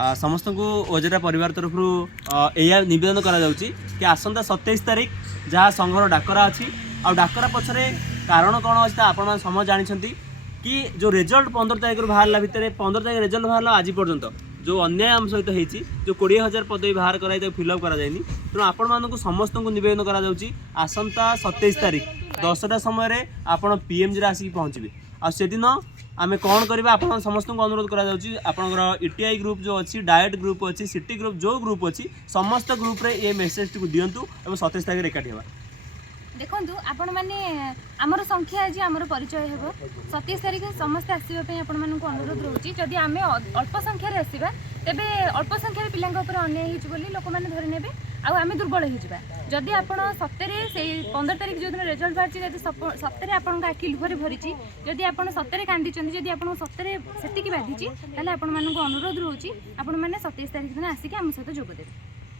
समस्त को ओजेरा परिवार तरफ या नवेदन कि आसंता 27 तारीख जहाँ संघर डाकरा अच्छी आ डाकरा पछरे कारण कौन अच्छी आपण समझ जानते कि जो रिजल्ट 15 तारीख बाहर भितर 15 तारीख रिजल्ट बाहर आज पर्यंत जो अन्याय आम सहित होती जो 20,000 पदवी बाहर कराई फिलअप कराइनि तेणु आपण मानक समस्त को नवेदन करा आसंता 27 तारीख 10टा समय आपण पीएमजी आसिक पहुँचे आदिन आम कौन करवा आप समस्त को अनुरोध कर ईटीआई ग्रुप जो अच्छी डायट ग्रुप अच्छी सिटी ग्रुप जो ग्रुप अच्छी समस्त ग्रुप रे ये मेसेज टी दिंतु और 27 तारीख एकाठी होगा देखु आपण मैंने आमर संख्या आज आमर परिचय हे 27 तारीख समस्त आसवाई आपण मानक अनुरोध रोचे जदि आम अल्प संख्यार आसवा तेबे अल्प संख्यार पिला अन्याय होली लोक मैंने धरी ने आम दुर्बल हो जदि आप सतरे से 15 तारीख जो दिन रिजल्ट बाहर सतरे आपन आखि लुहरे भरी जदि आप सतरे कांदी जदि आप सतरे से बाधी अनुरोध रोचे आपण मैंने 27 तारीख दिन आसिक आम सहित जोगदेवे।